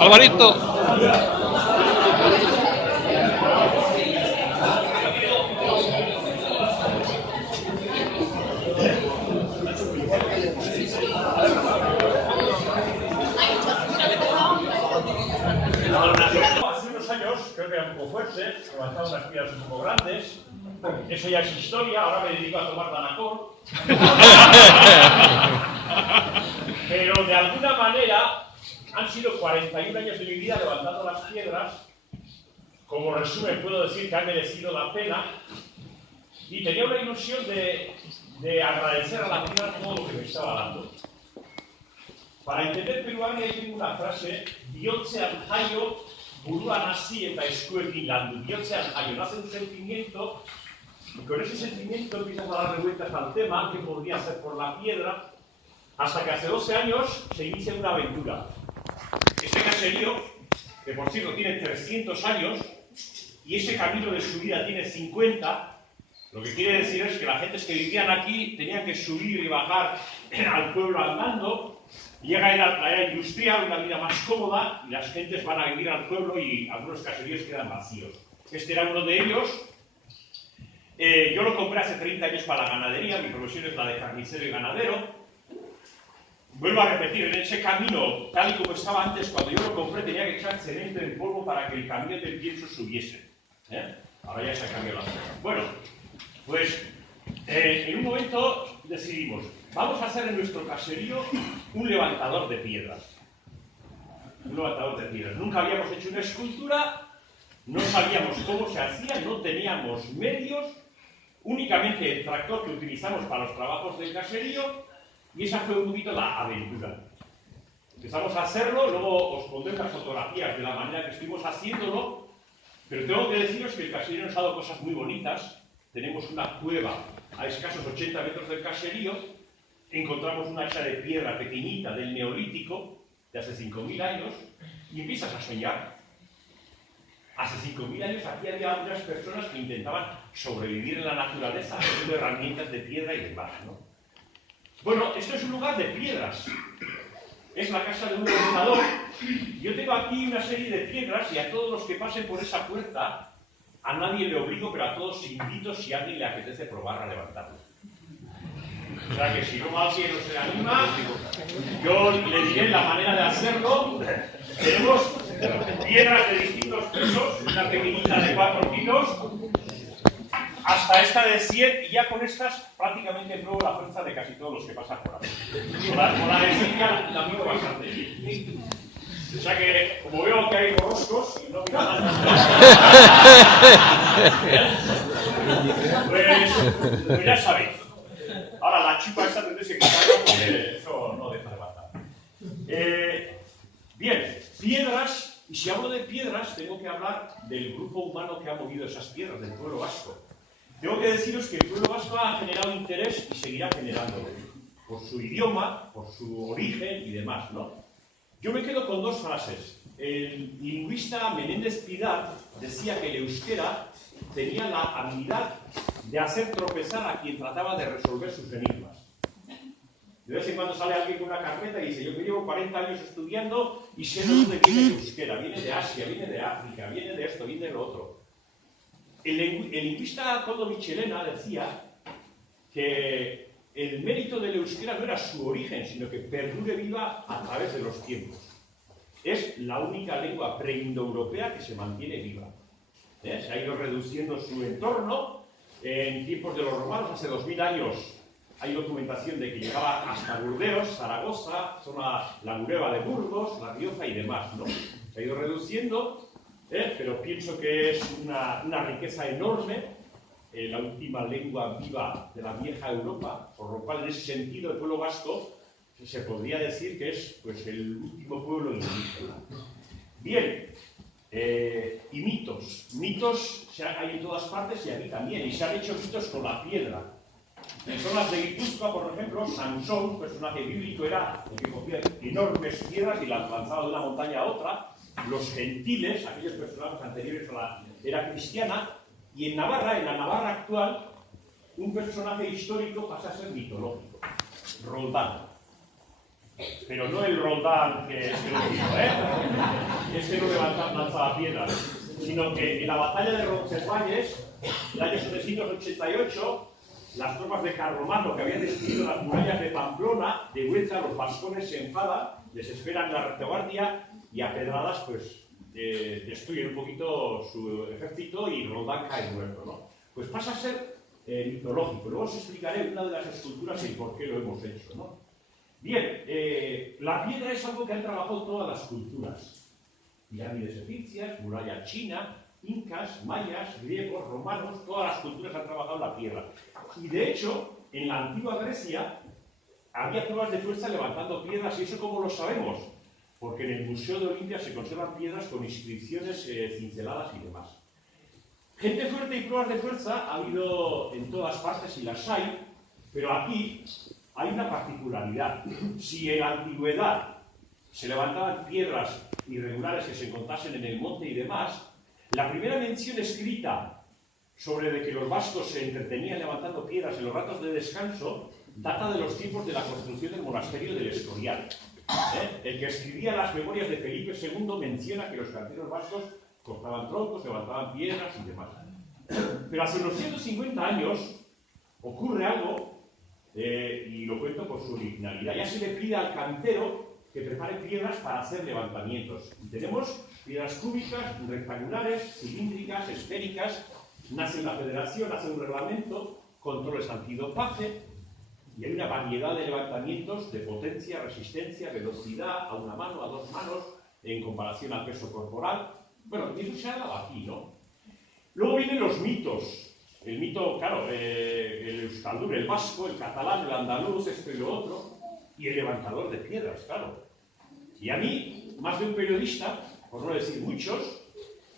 Alvarito. Hace unos años, creo que era un poco fuerte, levantaba unas piedras un poco grandes. Eso ya es historia, ahora me dedico a tomar Danacol. Pero de alguna manera han sido 41 años de mi vida levantando las piedras. Como resumen puedo decir que ha merecido la pena. Y tenía una ilusión de agradecer a la piedra todo lo que me estaba dando. Para entender peruano hay una frase, bihotzean jaio, buruan hasi eta eskuekin landu. Bihotzean jaio, nace un sentimiento, y con ese sentimiento empiezas a darle vueltas al tema, qué podría hacer por la piedra, hasta que hace 12 años se inicia una aventura. Ese caserío, que por cierto tiene 300 años, y ese camino de subida tiene 50, lo que quiere decir es que las gentes que vivían aquí tenían que subir y bajar al pueblo andando. Llega a la era industrial, una vida más cómoda, y las gentes van a vivir al pueblo y algunos caseríos quedan vacíos. Este era uno de ellos. Yo lo compré hace 30 años para la ganadería, mi profesión es la de carnicero y ganadero. Vuelvo a repetir, en ese camino, tal y como estaba antes, cuando yo lo compré tenía que echar cemento en polvo para que el camión del pienso subiese. Ahora ya se ha cambiado la cosa. Bueno, pues en un momento decidimos, vamos a hacer en nuestro caserío un levantador de piedras. Un levantador de piedras. Nunca habíamos hecho una escultura, no sabíamos cómo se hacía, no teníamos medios, únicamente el tractor que utilizamos para los trabajos del caserío, y esa fue un poquito la aventura. Empezamos a hacerlo, luego os pondré las fotografías de la manera que estuvimos haciéndolo, pero tengo que deciros que el caserío nos ha dado cosas muy bonitas. Tenemos una cueva a escasos 80 metros del caserío, encontramos una hacha de piedra pequeñita del Neolítico, de hace 5.000 años, y empiezas a soñar. Hace 5.000 años aquí había unas personas que intentaban sobrevivir en la naturaleza haciendo herramientas de piedra y demás, ¿no? Bueno, esto es un lugar de piedras. Es la casa de un levantador. Yo tengo aquí una serie de piedras y a todos los que pasen por esa puerta, a nadie le obligo, pero a todos invito si a alguien le apetece probar a levantarlo. O sea que si no alguien no se anima, yo le diré la manera de hacerlo. Tenemos piedras de distintos pesos, una pequeñita de 4 kilos, hasta esta de 100, y ya con estas prácticamente pruebo la fuerza de casi todos los que pasan por aquí. Con la de 100 ya la miro bastante bien. O sea que, como veo que hay borroscos, y no mira pues ya sabéis. Ahora la chupa esta tendréis que quitarla porque eso no deja de matar. Bien, piedras, y si hablo de piedras, tengo que hablar del grupo humano que ha movido esas piedras, del pueblo vasco. Tengo que deciros que el pueblo vasco ha generado interés y seguirá generándolo, por su idioma, por su origen y demás, ¿no? Yo me quedo con 2 frases. El lingüista Menéndez Pidal decía que el euskera tenía la habilidad de hacer tropezar a quien trataba de resolver sus enigmas. De vez en cuando sale alguien con una carpeta y dice, yo que llevo 40 años estudiando y sé de dónde viene el euskera, viene de Asia, viene de África, viene de esto, viene de lo otro. El lingüista Koldo Michelena decía que el mérito del euskera no era su origen, sino que perdure viva a través de los tiempos. Es la única lengua preindoeuropea que se mantiene viva. Se ha ido reduciendo su entorno. En tiempos de los romanos, hace 2000 años, hay documentación de que llegaba hasta Burdeos, Zaragoza, zona la Bureba de Burgos, La Rioja y demás, ¿no? Se ha ido reduciendo, pero pienso que es una riqueza enorme, la última lengua viva de la vieja Europa, por lo cual en ese sentido el pueblo vasco se podría decir que es pues, el último pueblo indígena. Bien, y mitos. Mitos hay en todas partes y aquí también, y se han hecho mitos con la piedra. En zonas de Guipúzcoa, por ejemplo, Sansón, un personaje bíblico, era el que cogía enormes piedras y las lanzaba de una montaña a otra. Los gentiles, aquellos personajes anteriores a la era cristiana, y en Navarra, en la Navarra actual, un personaje histórico pasa a ser mitológico, Roldán. Pero no el Roldán que es el último, es que no lanzaba piedras, sino que en la batalla de Roncesvalles, el año 788, las tropas de Carlomagno, que habían destruido las murallas de Pamplona, de vuelta los vascones se enfadan, desesperan la retaguardia y a pedradas pues destruyen un poquito su ejército y Roldán cae muerto, ¿no? Pues pasa a ser mitológico. Luego os explicaré una de las esculturas y por qué lo hemos hecho, ¿no? Bien, la piedra es algo que han trabajado todas las culturas. Pirámides egipcias, muralla china, incas, mayas, griegos, romanos, todas las culturas han trabajado la piedra. Y de hecho, en la antigua Grecia había pruebas de fuerza levantando piedras, y eso ¿cómo lo sabemos? Porque en el Museo de Olimpia se conservan piedras con inscripciones cinceladas y demás. Gente fuerte y pruebas de fuerza ha habido en todas partes y las hay, pero aquí hay una particularidad. Si en la antigüedad se levantaban piedras irregulares que se encontrasen en el monte y demás, la primera mención escrita sobre de que los vascos se entretenían levantando piedras en los ratos de descanso data de los tiempos de la construcción del monasterio del Escorial. El que escribía las memorias de Felipe II menciona que los canteros vascos cortaban troncos, levantaban piedras y demás. Pero hace unos 150 años ocurre algo, y lo cuento por su originalidad. Ya se le pide al cantero que prepare piedras para hacer levantamientos. Y tenemos piedras cúbicas, rectangulares, cilíndricas, esféricas. Nace una federación, nace un reglamento, controles antidopaje, y hay una variedad de levantamientos de potencia, resistencia, velocidad, a una mano, a dos manos, en comparación al peso corporal. Bueno, y eso se ha dado aquí, ¿no? Luego vienen los mitos. El mito, claro, el euskaldun, el vasco, el catalán, el andaluz, esto y lo otro, y el levantador de piedras, claro. Y a mí, más de un periodista, por no decir muchos,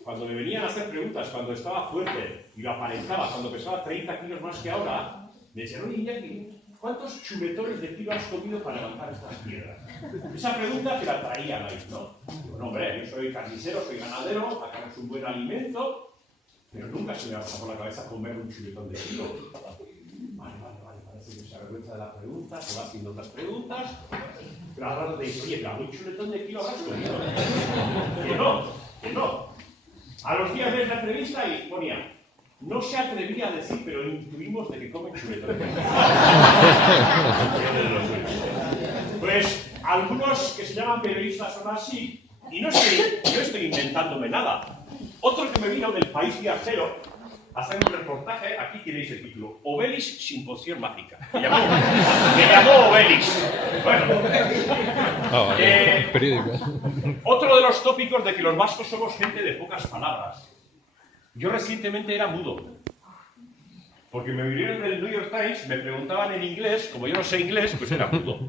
cuando me venían a hacer preguntas, cuando estaba fuerte y lo aparentaba, cuando pesaba 30 kilos más que ahora, me decían, oye, Iñaki, ¿cuántos chuletones de kilo has comido para levantar estas piedras? Esa pregunta te la traían ahí, ¿no? Digo, no, hombre, yo soy carnicero, soy ganadero, acá es un buen alimento, pero nunca se me ha pasado por la cabeza comer un chuletón de kilo. Vale, parece que se avergüenza de la pregunta, se va haciendo otras preguntas, pero al rato te dice, oye, pero un chuletón de kilo habrás comido. Que no. A los días de la entrevista y ponía, no se atrevía a decir, pero intuimos de que comen chuletón. Pues algunos que se llaman periodistas son así, y no estoy inventándome nada. Otro que me vino del País Viajero a hacer un reportaje, aquí tenéis el título, Obelix sin poción mágica. Me llamó Obelix. Bueno, otro de los tópicos de que los vascos somos gente de pocas palabras. Yo recientemente era mudo, porque me vinieron del New York Times, me preguntaban en inglés, como yo no sé inglés, pues era mudo.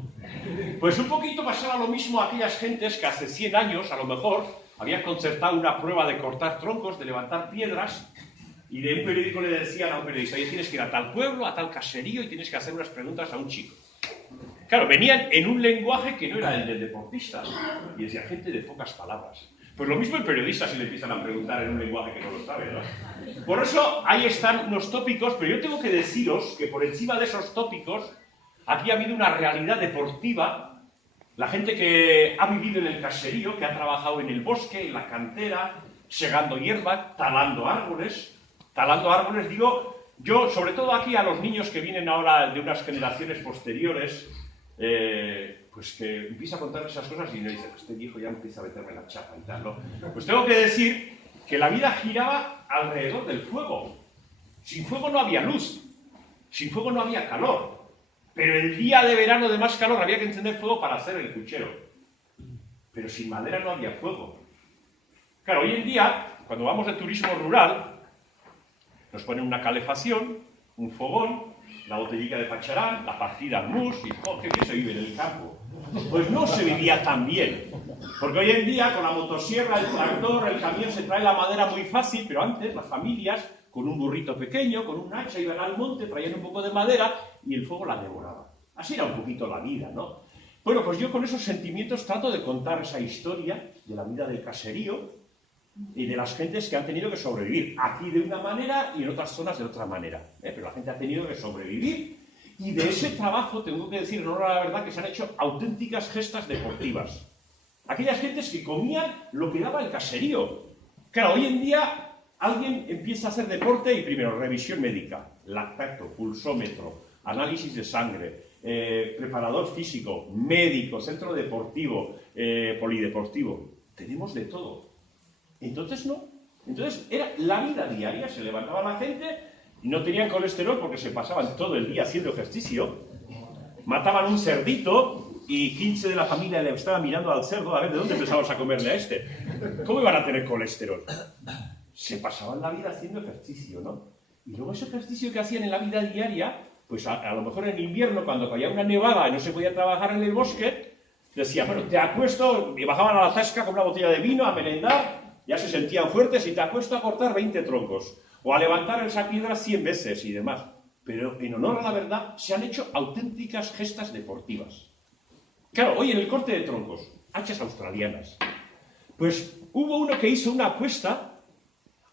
Pues un poquito pasaba lo mismo a aquellas gentes que hace 100 años, a lo mejor, habían concertado una prueba de cortar troncos, de levantar piedras, y de un periódico le decían a un periodista, oye, tienes que ir a tal pueblo, a tal caserío, y tienes que hacer unas preguntas a un chico. Claro, venían en un lenguaje que no era el del deportista, y decía, gente de pocas palabras. Pues lo mismo el periodista si le empiezan a preguntar en un lenguaje que no lo sabe, ¿no? Por eso ahí están unos tópicos, pero yo tengo que deciros que por encima de esos tópicos, aquí ha habido una realidad deportiva. La gente que ha vivido en el caserío, que ha trabajado en el bosque, en la cantera, segando hierba, talando árboles, digo, yo, sobre todo aquí a los niños que vienen ahora de unas generaciones posteriores, pues que empieza a contar esas cosas y me dicen, este viejo ya empieza a meterme la chapa y tal, ¿no? Pues tengo que decir que la vida giraba alrededor del fuego. Sin fuego no había luz, sin fuego no había calor. Pero el día de verano de más calor había que encender fuego para hacer el puchero. Pero sin madera no había fuego. Claro, hoy en día, cuando vamos de turismo rural, nos ponen una calefacción, un fogón, la botellita de pacharán, la partida al mus, y ¡oh, qué bien se vive en el campo! Pues no se vivía tan bien. Porque hoy en día, con la motosierra, el tractor, el camión, se trae la madera muy fácil, pero antes las familias con un burrito pequeño, con un hacha, iban al monte, traían un poco de madera y el fuego la devoraba. Así era un poquito la vida, ¿no? Bueno, pues yo con esos sentimientos trato de contar esa historia de la vida del caserío y de las gentes que han tenido que sobrevivir. Aquí de una manera y en otras zonas de otra manera. Pero la gente ha tenido que sobrevivir y de ese trabajo, tengo que decir, en honor a la verdad, que se han hecho auténticas gestas deportivas. Aquellas gentes que comían lo que daba el caserío. Claro, hoy en día alguien empieza a hacer deporte y primero revisión médica, lactato, pulsómetro, análisis de sangre, preparador físico, médico, centro deportivo, polideportivo. Tenemos de todo. Entonces no. Entonces era la vida diaria, se levantaba la gente y no tenían colesterol porque se pasaban todo el día haciendo ejercicio, mataban un cerdito y 15 de la familia le estaban mirando al cerdo a ver de dónde empezamos a comerle a este. ¿Cómo iban a tener colesterol? Se pasaban la vida haciendo ejercicio, ¿no? Y luego ese ejercicio que hacían en la vida diaria, pues a lo mejor en invierno, cuando caía una nevada y no se podía trabajar en el bosque, decían, bueno, te acuesto, y bajaban a la tasca con una botella de vino a merendar, ya se sentían fuertes y te acuesto a cortar 20 troncos, o a levantar esa piedra 100 veces y demás. Pero en honor a la verdad, se han hecho auténticas gestas deportivas. Claro, hoy en el corte de troncos, hachas australianas, pues hubo uno que hizo una apuesta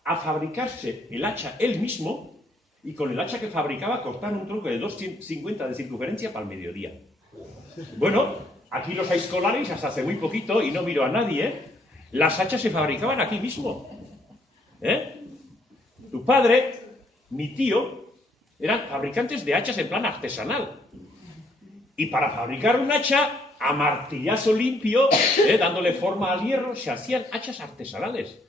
a fabricarse el hacha él mismo y con el hacha que fabricaba cortar un tronco de 2,50 de circunferencia para el mediodía. Bueno, aquí los escolares hasta hace muy poquito, y no miro a nadie, las hachas se fabricaban aquí mismo. Tu padre, mi tío, eran fabricantes de hachas en plan artesanal. Y para fabricar un hacha a martillazo limpio, dándole forma al hierro, se hacían hachas artesanales.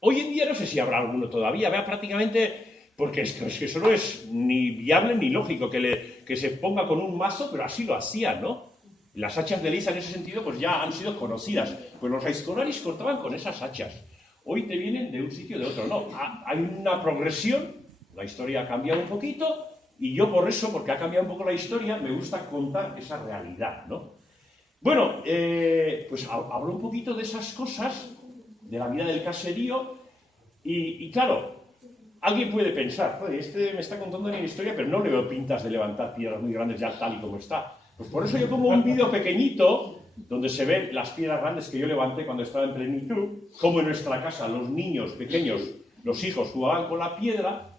Hoy en día no sé si habrá alguno todavía, vea prácticamente, porque es que eso no es ni viable ni lógico que se ponga con un mazo, pero así lo hacían, ¿no? Las hachas de liza en ese sentido pues ya han sido conocidas, pues los aizkonaris cortaban con esas hachas. Hoy te vienen de un sitio o de otro, no, hay una progresión, la historia ha cambiado un poquito, y yo por eso, porque ha cambiado un poco la historia, me gusta contar esa realidad, ¿no? Bueno, pues hablo un poquito de esas cosas, de la vida del caserío, y claro, alguien puede pensar, joder, este me está contando una historia, pero no le veo pintas de levantar piedras muy grandes ya tal y como está. Pues por eso yo pongo un vídeo pequeñito, donde se ven las piedras grandes que yo levanté cuando estaba en plenitud, cómo en nuestra casa los niños pequeños, los hijos, jugaban con la piedra,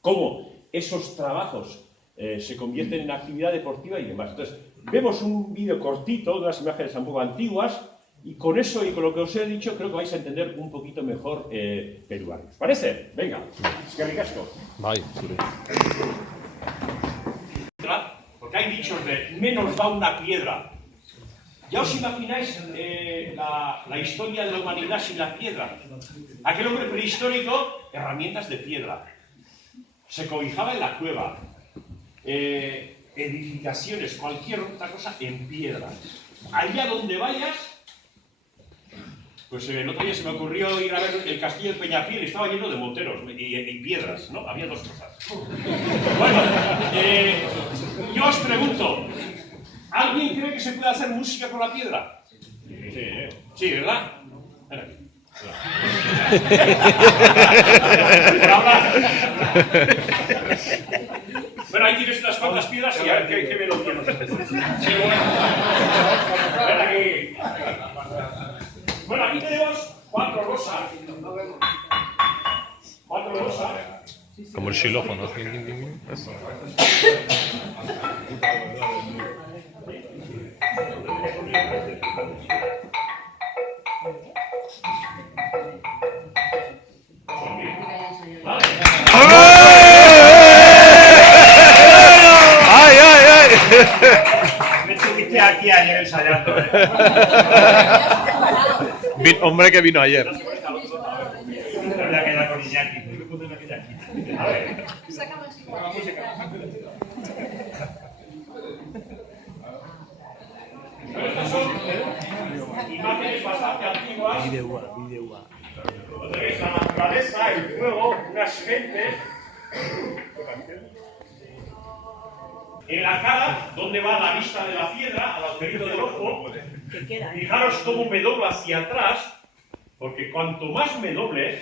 cómo esos trabajos se convierten en actividad deportiva y demás. Entonces, vemos un vídeo cortito, de unas imágenes un poco antiguas, y con eso y con lo que os he dicho, creo que vais a entender un poquito mejor Perú. ¿Os parece? Venga, es que ricasco. Vale. Porque hay dichos de menos da una piedra. Ya os imagináis la historia de la humanidad sin la piedra. Aquel hombre prehistórico, herramientas de piedra. Se cobijaba en la cueva. Edificaciones, cualquier otra cosa en piedra. Allá donde vayas, pues el otro día se me ocurrió ir a ver el castillo de Peñafiel y estaba lleno de moteros y piedras, ¿no? Había dos cosas. Bueno, yo os pregunto, ¿alguien cree que se puede hacer música con la piedra? Sí, ¿verdad? Ven aquí. Por hablar. Bueno, ahí tienes unas cuantas piedras y a ver qué melodía nos haces. Sí, ven aquí. Bueno, aquí tenemos 4 rosas. 4 rosas. Como el xilófono. ¡Ay, ay, ay! Me chupiste aquí ayer ensayando. Hombre que vino ayer. Me voy a quedar con Iñaki. A ver. Estas son imágenes bastante antiguas. Donde veis la naturaleza, el fuego, unas gentes. En la cara, donde va la vista de la piedra, al agujerito del ojo, fijaros cómo me doblo hacia atrás, porque cuanto más me doble,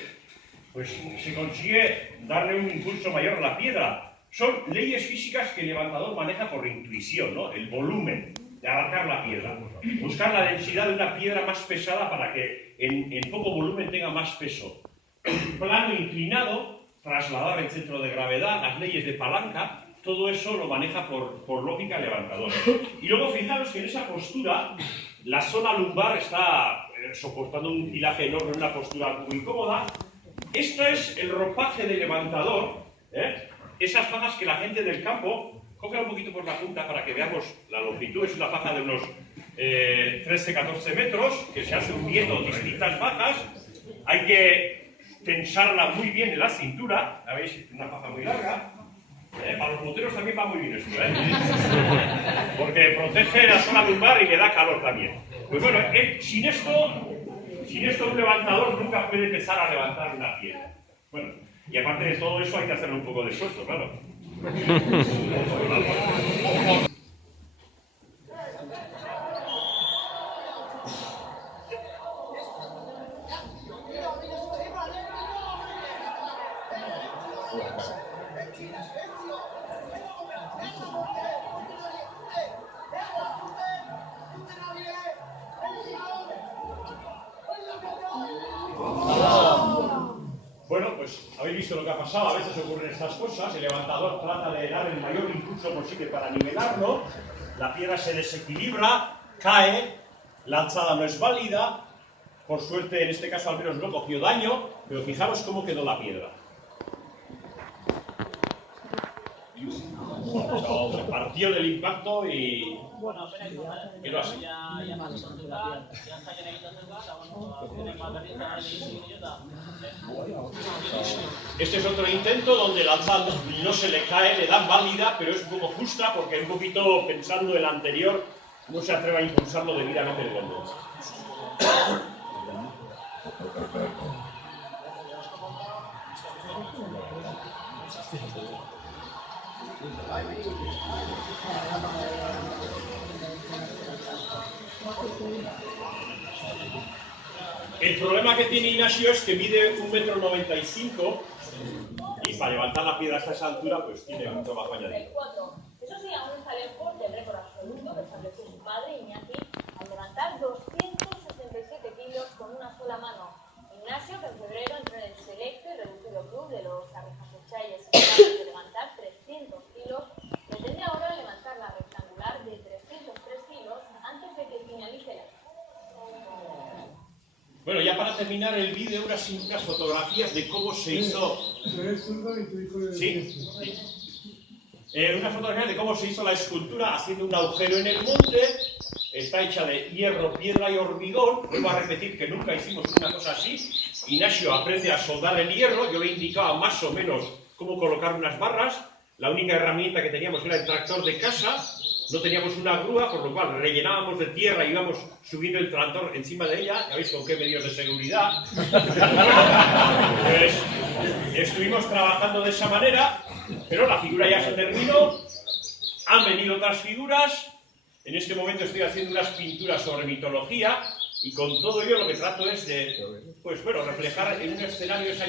pues se consigue darle un impulso mayor a la piedra. Son leyes físicas que el levantador maneja por intuición, ¿no? El volumen de abarcar la piedra. Buscar la densidad de una piedra más pesada para que en poco volumen tenga más peso. Un plano inclinado, trasladar el centro de gravedad, las leyes de palanca, todo eso lo maneja por lógica el levantador. Y luego fijaros que en esa postura la zona lumbar está soportando un kilaje enorme, una postura muy cómoda. Esto es el ropaje del levantador, esas fajas que la gente del campo, cógela un poquito por la punta para que veamos la longitud, es una faja de unos 13-14 metros, que se hace hundiendo distintas fajas, hay que tensarla muy bien en la cintura, ¿la veis? Es una faja muy larga. Para los moteros también va muy bien esto, porque protege la zona lumbar y le da calor también. Pues bueno, sin esto un levantador nunca puede empezar a levantar una piedra. Bueno, y aparte de todo eso hay que hacerle un poco de esfuerzo, claro. Bueno, pues habéis visto lo que ha pasado, a veces ocurren estas cosas, el levantador trata de dar el mayor impulso posible para nivelarlo, la piedra se desequilibra, cae, la alzada no es válida, por suerte en este caso al menos no cogió daño, pero fijaros cómo quedó la piedra. No, se partió del impacto y quedó así. Este es otro intento donde la alzada no se le cae, le dan válida, pero es un poco justa porque un poquito pensando el anterior no se atreve a impulsarlo debidamente el fondo. El problema que tiene Ignacio es que mide 1,95 m y para levantar la piedra hasta esa altura pues tiene un trabajo añadido. Eso sí, aún está lejos del récord absoluto que estableció su padre Iñaki al levantar 267 kilos con una sola mano. Ignacio, que en febrero entró en el selecto y reducido club de los Carrijasechayes de levantar 300 kilos, pretende ahora levantar la rectangular de 303 kilos antes de que finalice el año. Bueno, ya para terminar el vídeo, unas fotografías de cómo se hizo. Sí. Unas fotografías de cómo se hizo la escultura haciendo un agujero en el monte. Está hecha de hierro, piedra y hormigón. Vuelvo a repetir que nunca hicimos una cosa así. Ignacio aprende a soldar el hierro. Yo le indicaba más o menos cómo colocar unas barras. La única herramienta que teníamos era el tractor de casa. No teníamos una grúa, por lo cual rellenábamos de tierra y íbamos subiendo el tractor encima de ella. Ya veis con qué medios de seguridad. Pues estuvimos trabajando de esa manera, pero la figura ya se terminó. Han venido otras figuras. En este momento estoy haciendo unas pinturas sobre mitología y con todo ello lo que trato es de, pues bueno, reflejar en un escenario esa...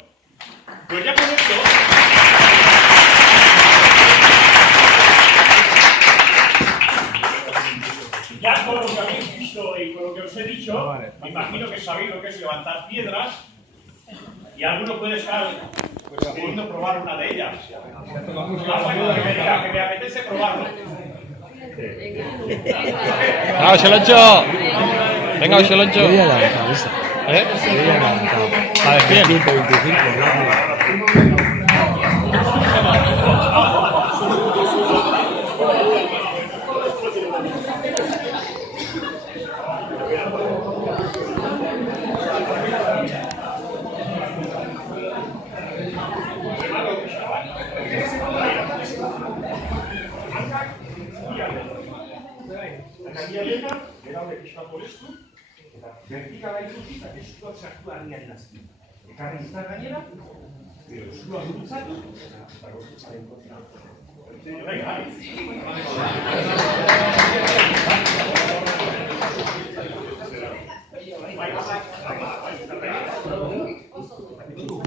Pues ya con esto... Ya con lo que habéis visto y con lo que os he dicho, me imagino que sabéis lo que es levantar piedras y alguno puede estar queriendo probar una de ellas. Que me apetece probarlo. ¡Ah, Xoloncho! Venga, Xoloncho. Voy a la cabeza. ¿Eh? Voy a la A ver, bien. 125, ¿no? Vertikala ikusita, eskuak sartuarrian nazti. Ekarri izan gainera, eskuak bultzatu, eta gorputzaren kontra.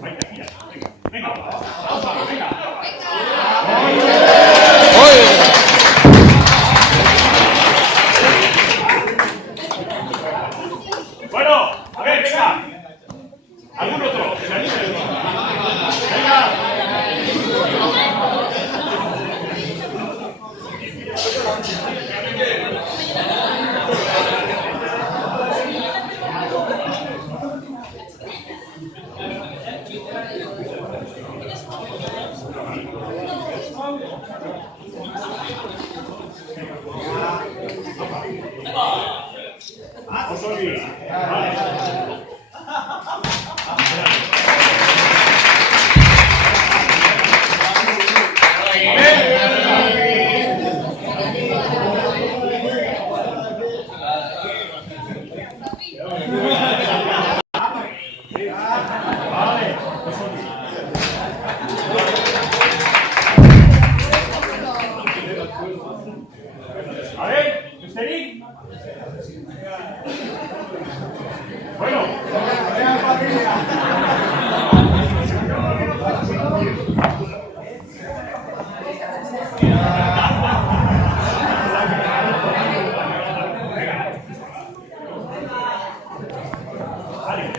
Baita, Vale.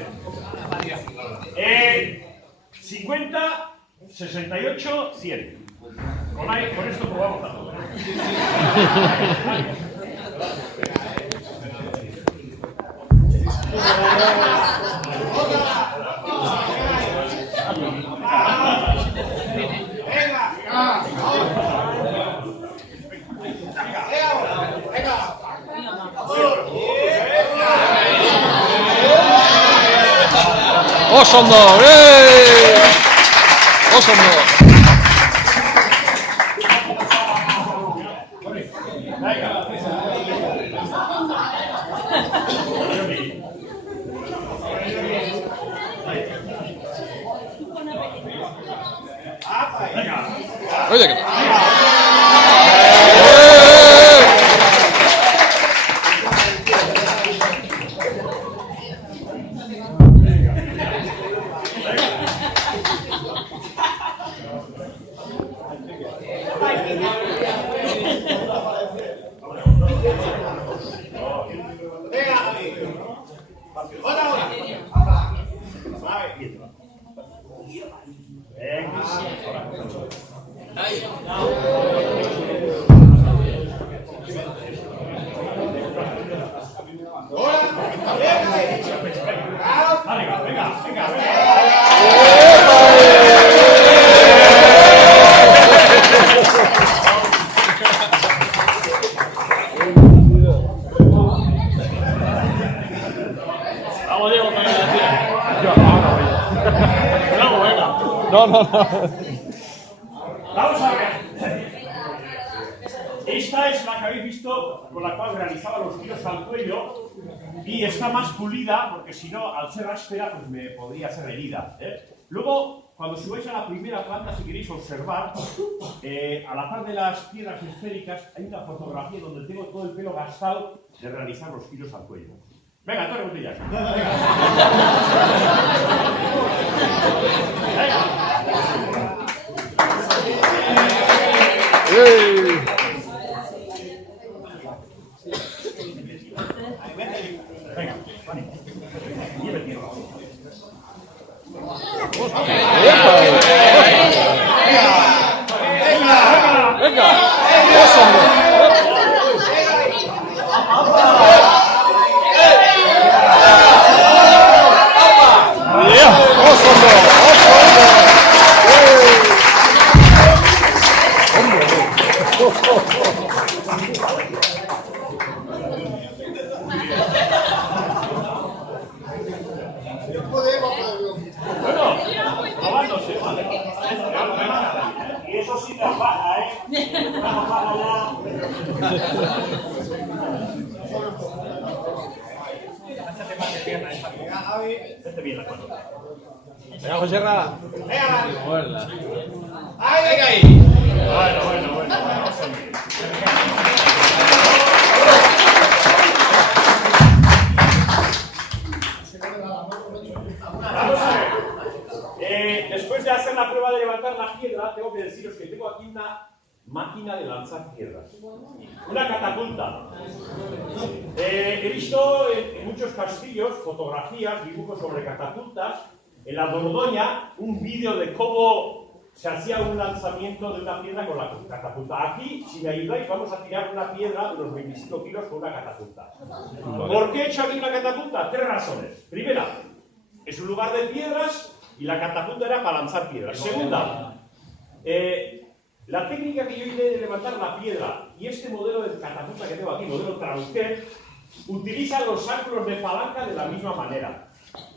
50, 68, 100. Con esto probamos a todo. Osondo! Osondo! Oye, ¿qué tal? No. Vamos a ver. Esta es la que habéis visto con la cual realizaba los tiros al cuello y está más pulida porque si no, al ser áspera, pues me podría ser herida. Luego, cuando subáis a la primera planta, si queréis observar, a la par de las piedras esféricas hay una fotografía donde tengo todo el pelo gastado de realizar los tiros al cuello. Venga, Antonio Botellas. Venga. Venga, vale. Lleve tierra. Venga. Probándose, vale. Y eso sí trabaja, Trabaja Vete bien la mano. Venga, José Ra. Bueno. Vamos a ver. Vamos a ver. Después de hacer la prueba de levantar la piedra, tengo que deciros que tengo aquí una máquina de lanzar piedras. Una catapulta. He visto en muchos castillos fotografías, dibujos sobre catapultas. En la Dordoña, un vídeo de cómo se hacía un lanzamiento de una piedra con la catapulta. Aquí, si me ayudáis, vamos a tirar una piedra de unos 25 kilos con una catapulta. ¿Por qué he hecho aquí una catapulta? Tres razones. Primera, es un lugar de piedras y la catapulta era para lanzar piedras. Segunda, la técnica que yo hice de levantar la piedra y este modelo de catapulta que tengo aquí, modelo Trauquet, utiliza los ángulos de palanca de la misma manera.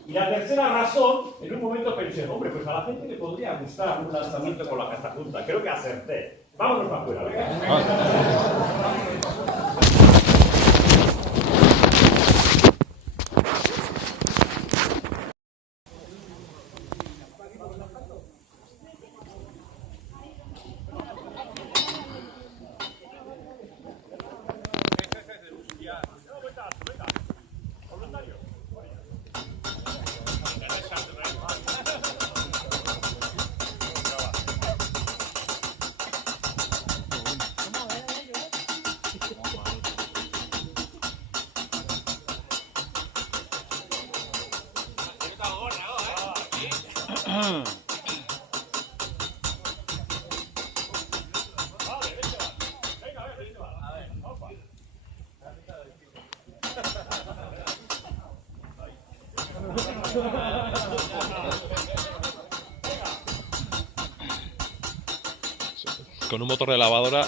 Y la tercera razón, en un momento pensé, hombre, pues a la gente le podría gustar un lanzamiento con la catapulta. Creo que acerté. Vámonos para afuera, venga. Con un motor de lavadora.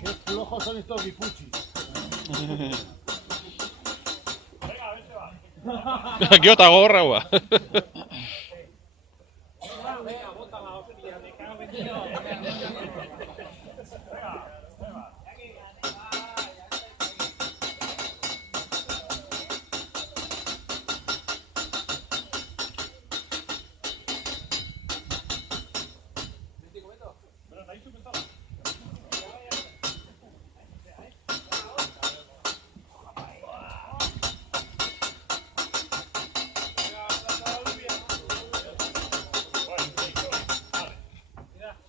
Qué flojos son estos guipuchis. Aquí otra gorra, guau.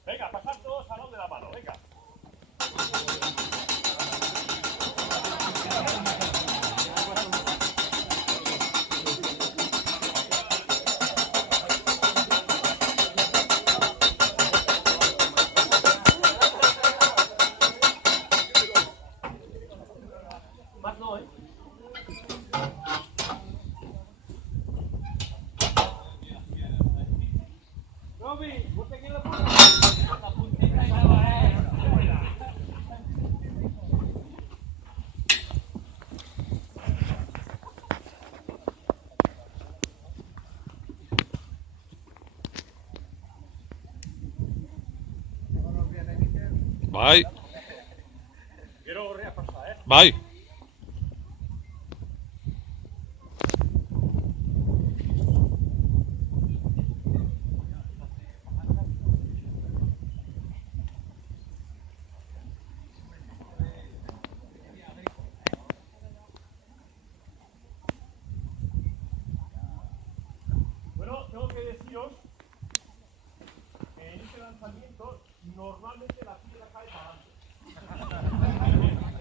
Venga, pasad todos al lado de la mano, venga. Más no, ¿eh? Bye. Quiero repasar, ¿eh? Bye. Bueno, tengo que deciros que en este lanzamiento normalmente la piedra cae para adelante.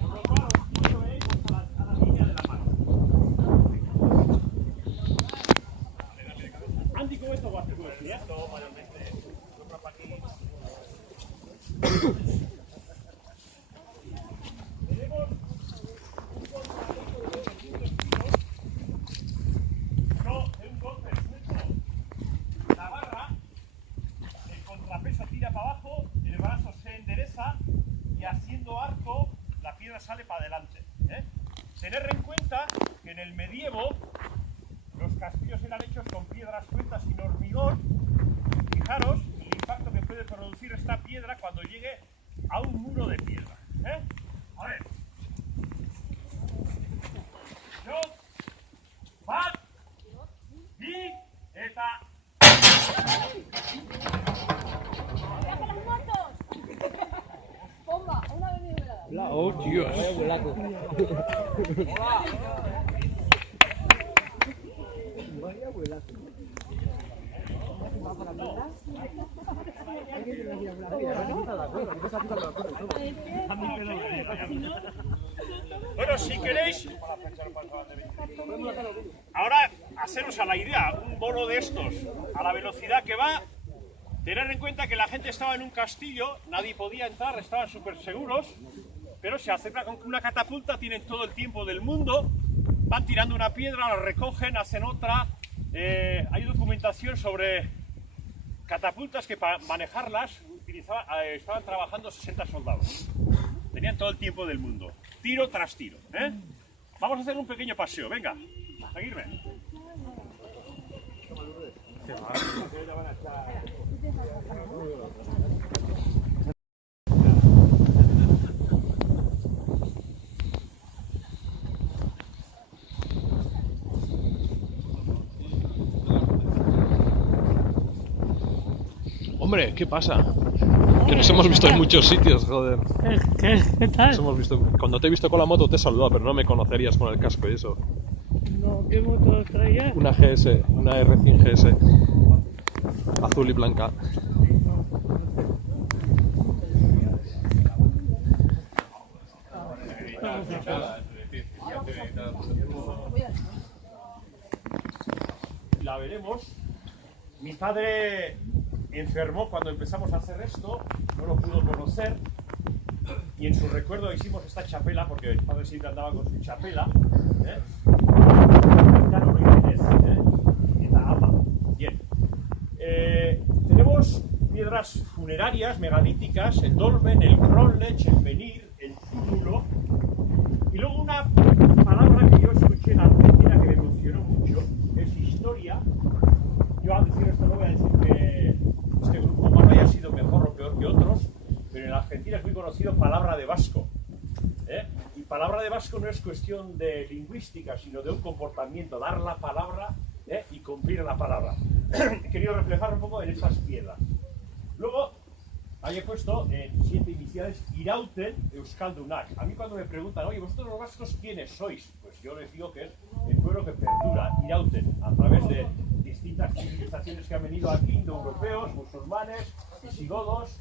Por lo cual os quiero ver a la línea de la mano. Andy, ¿cómo esto va a hacer? Esto mayormente sopla para aquí. Tenemos un contrapeso de 200 kilos. No, de un golpe suelto. La barra, el contrapeso tira para abajo, el brazo se endereza y haciendo arco la piedra sale para adelante. Tener en cuenta que en el medievo los castillos eran hechos con piedras sueltas sin hormigón. Fijaros el impacto que puede producir esta piedra cuando llegue a un muro de piedra. A ver. Yo, pat, y esta. ¡Las motos! ¡Bomba! Una vez me da. Oh, Dios. Bueno, si queréis, ahora haceros a la idea, un bolo de estos, a la velocidad que va, tener en cuenta que la gente estaba en un castillo, nadie podía entrar, estaban súper seguros, pero se acerca con una catapulta, tienen todo el tiempo del mundo, van tirando una piedra, la recogen, hacen otra. Hay documentación sobre catapultas que para manejarlas estaban trabajando 60 soldados. Tenían todo el tiempo del mundo, tiro tras tiro. Vamos a hacer un pequeño paseo, venga, a seguirme. Hombre, ¿qué pasa? Que nos hemos visto en muchos sitios, joder. ¿Qué tal? Nos hemos visto... Cuando te he visto con la moto te he saludado, pero no me conocerías con el casco y eso. No, ¿qué moto traías? Una GS, una R100 GS. Azul y blanca. la veremos. Mi padre enfermó cuando empezamos a hacer esto, no lo pudo conocer, y en su recuerdo hicimos esta chapela, porque el padre siempre andaba con su chapela. Bien. Tenemos piedras funerarias megalíticas, el dolmen, el cronlech, el menhir, el túmulo, y luego una palabra que yo escuché en Argentina que me emocionó mucho, es historia. Yo al decir esto no voy a decir que este grupo humano haya sido mejor o peor que otros, pero en Argentina es muy conocido palabra de vasco. Y palabra de vasco no es cuestión de lingüística, sino de un comportamiento, dar la palabra y cumplir la palabra. He querido reflejar un poco en estas piedras. Luego, ahí he puesto en 7 iniciales Irauten Euskaldunak. A mí cuando me preguntan, oye, vosotros los vascos, ¿quiénes sois? Pues yo les digo que es el pueblo que perdura, Irauten, a través de distintas civilizaciones que han venido aquí, indoeuropeos, musulmanes, visigodos,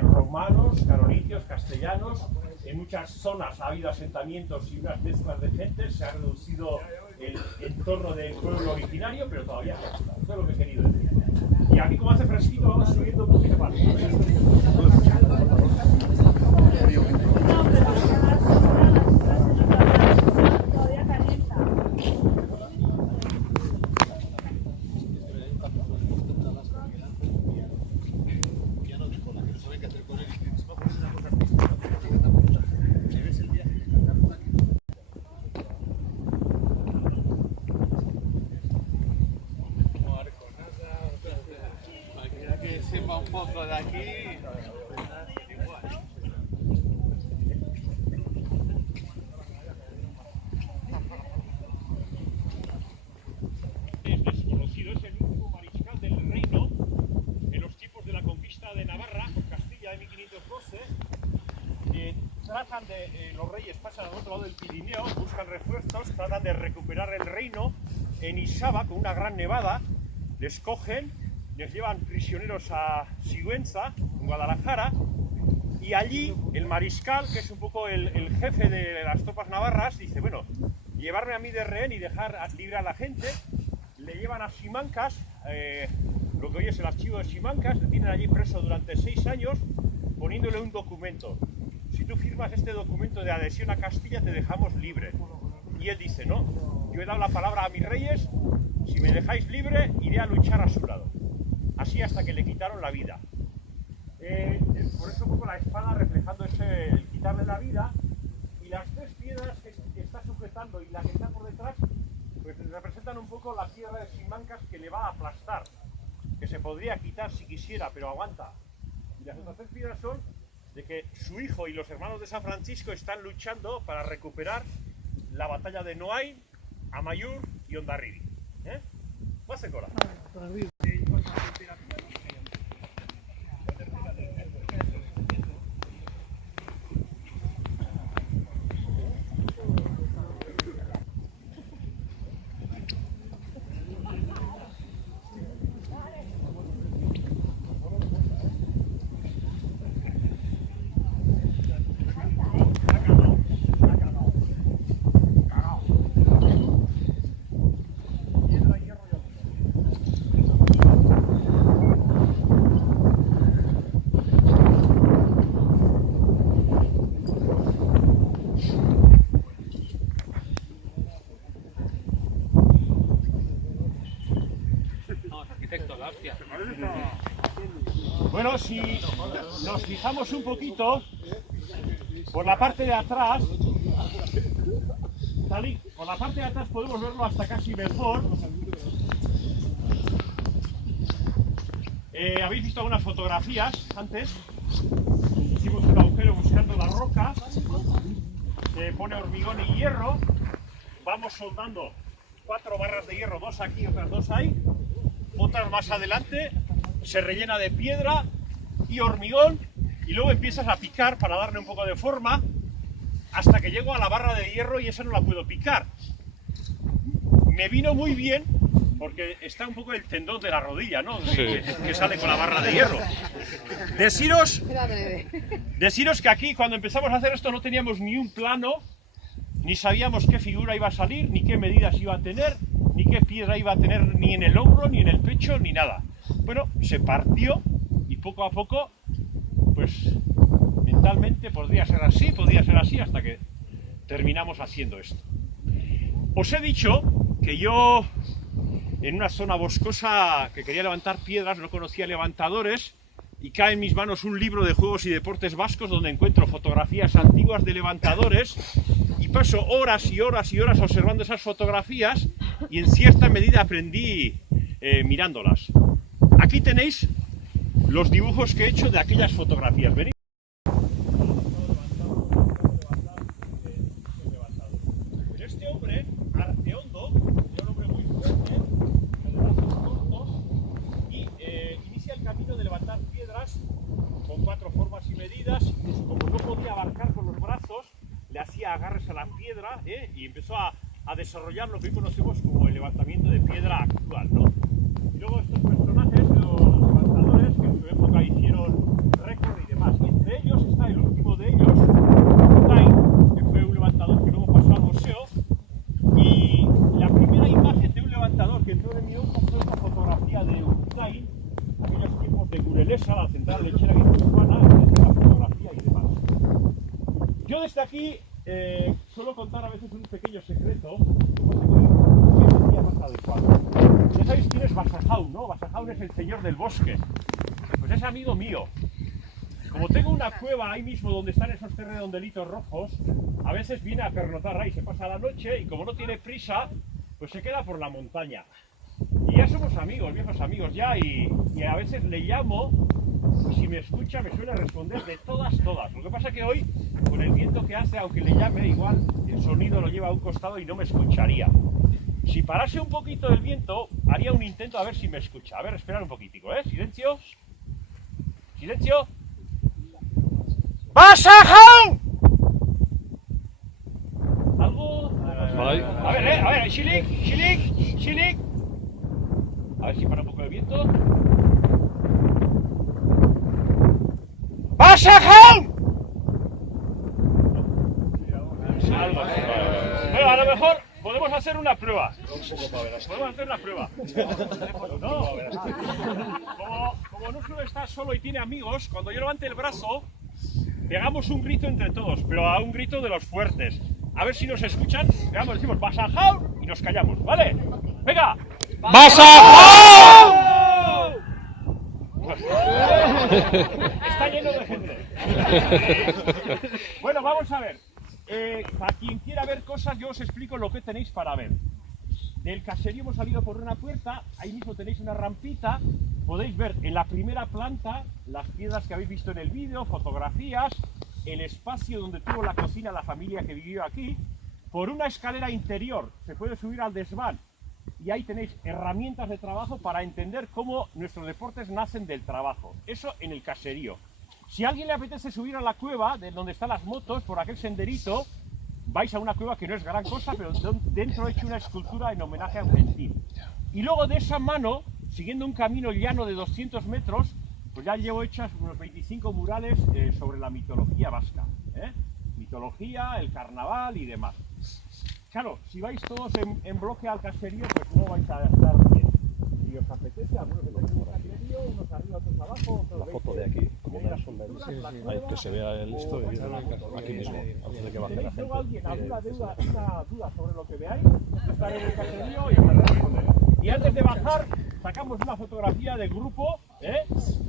romanos, carolingios, castellanos. En muchas zonas ha habido asentamientos y unas mezclas de gente, se ha reducido el entorno del pueblo originario, pero todavía perdura. Eso es lo que he querido decir. Y aquí, como hace fresquito, vamos subiendo un poquito más. Todavía calienta. Un poco de aquí. Es desconocido, es el último mariscal del reino en los tiempos de la conquista de Navarra por Castilla de 1512. Tratan de, los reyes pasan al otro lado del Pirineo, buscan refuerzos, tratan de recuperar el reino. En Isaba, con una gran nevada, les cogen, les llevan prisioneros a Sigüenza, en Guadalajara, y allí el mariscal, que es un poco el jefe de las tropas navarras, dice, bueno, llevarme a mí de rehén y dejar libre a la gente. Le llevan a Simancas, lo que hoy es el archivo de Simancas, le tienen allí preso durante 6 años, poniéndole un documento. Si tú firmas este documento de adhesión a Castilla, te dejamos libre. Y él dice, no, yo he dado la palabra a mis reyes, si me dejáis libre, iré a luchar a su lado. Así hasta que le quitaron la vida. Por eso un poco la espada reflejando el quitarle la vida, y las 3 piedras que está sujetando y la que está por detrás, pues representan un poco la piedra de Simancas que le va a aplastar, que se podría quitar si quisiera, pero aguanta. Y las otras 3 piedras son de que su hijo y los hermanos de San Francisco están luchando para recuperar la batalla de Noain, Amayur y Hondarribia. Más en cola. Bueno, si nos fijamos un poquito por la parte de atrás, por la parte de atrás podemos verlo hasta casi mejor. Habéis visto algunas fotografías antes. Hicimos un agujero buscando la roca, se pone hormigón y hierro, vamos soldando 4 barras de hierro, 2 aquí y otras 2 ahí, otras más adelante, se rellena de piedra y hormigón y luego empiezas a picar para darle un poco de forma hasta que llego a la barra de hierro y esa no la puedo picar. Me vino muy bien porque está un poco el tendón de la rodilla, ¿no? Sí. Que sale con la barra de hierro. Deciros que aquí cuando empezamos a hacer esto no teníamos ni un plano, ni sabíamos qué figura iba a salir, ni qué medidas iba a tener, ni qué piedra iba a tener ni en el hombro, ni en el pecho, ni nada. Bueno, se partió y poco a poco, pues mentalmente podría ser así, hasta que terminamos haciendo esto. Os he dicho que yo, en una zona boscosa que quería levantar piedras, no conocía levantadores, y cae en mis manos un libro de juegos y deportes vascos donde encuentro fotografías antiguas de levantadores y paso horas y horas y horas observando esas fotografías y en cierta medida aprendí mirándolas. Aquí tenéis los dibujos que he hecho de aquellas fotografías. ¿Veis? Este hombre, Arteondo, es un hombre muy fuerte, con brazos cortos, y inicia el camino de levantar piedras con 4 formas y medidas. Incluso como no podía abarcar con los brazos, le hacía agarres a la piedra y empezó a desarrollar lo que hoy conocemos como el levantamiento de piedra actual, ¿no? Y luego estos personajes, los levantadores, que en su época hicieron récord y demás. Y entre ellos está el último de ellos, Urtain, que fue un levantador que luego pasó al museo. Y la primera imagen de un levantador que entró en mi ojo fue esta fotografía de Urtain, aquellos tiempos de Gurelesa, la central lechera guipuzcoana, la fotografía y demás. Yo desde aquí suelo contar a veces un pequeño secreto. ¿Qué decía más adecuado? Ya sabéis quién es Basajaun, ¿no? Basajaun es el señor del bosque. Pues es amigo mío. Como tengo una cueva ahí mismo donde están esos redondelitos rojos, a veces viene a pernotar ahí, se pasa la noche y como no tiene prisa, pues se queda por la montaña. Y ya somos amigos, viejos amigos ya, y a veces le llamo, y si me escucha me suele responder de todas. Lo que pasa que hoy, con el viento que hace, aunque le llame, igual el sonido lo lleva a un costado y no me escucharía. Si parase un poquito el viento, haría un intento a ver si me escucha. A ver, esperar un poquitico, ¿eh? Silencio. Silencio. ¡Basajaun! ¿Algo? A ver, Chilik. A ver si para un poco el viento. ¡Basajaun! Bueno, a lo mejor podemos hacer una prueba. No. Como no suele estar solo y tiene amigos, cuando yo levante el brazo, pegamos un grito entre todos, pero a un grito de los fuertes. A ver si nos escuchan. Pegamos, decimos Basajaun y nos callamos, ¿vale? ¡Venga! ¡Basajaun! Está lleno de gente. Bueno, vamos a ver. Para quien quiera ver cosas, yo os explico lo que tenéis para ver. Del caserío hemos salido por una puerta, ahí mismo tenéis una rampita, podéis ver en la primera planta las piedras que habéis visto en el vídeo, fotografías, el espacio donde tuvo la cocina la familia que vivió aquí. Por una escalera interior se puede subir al desván y ahí tenéis herramientas de trabajo para entender cómo nuestros deportes nacen del trabajo. Eso en el caserío. Si a alguien le apetece subir a la cueva, de donde están las motos, por aquel senderito, vais a una cueva que no es gran cosa, pero dentro he hecho una escultura en homenaje a un gentil. Y luego de esa mano, siguiendo un camino llano de 200 metros, pues ya llevo hechas unos 25 murales sobre la mitología vasca. Mitología, el carnaval y demás. Claro, si vais todos en bloque al caserío, pues no vais a estar bien. Si os apetece, algunos que tenéis un caserío, unos arriba, otros abajo, otros La foto de aquí, como de la sombra. Ahí que se vea el esto y aquí mismo, antes de que baje la ¿tenéis luego gente. alguien alguna duda sobre lo que veáis? Estaré en el caserío y os haré responder. Y antes de bajar, sacamos una fotografía del grupo,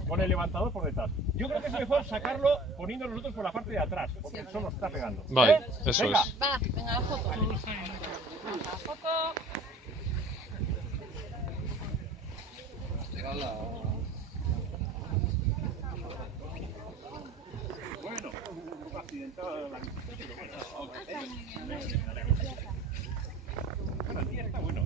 con el levantador por detrás. Yo creo que es mejor sacarlo poniendo nosotros por la parte de atrás, porque el sol nos está pegando. Vale, eso Venga. es. Va, venga, la foto. La foto. Bueno, un poco accidentada la visita, pero bueno. Bueno, el día está bueno.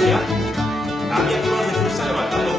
Asia, había pruebas de fuerza levantando.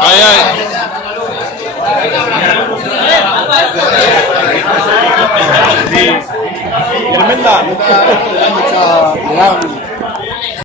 Ay, ay. Sí. tremenda. Le da mucha, le da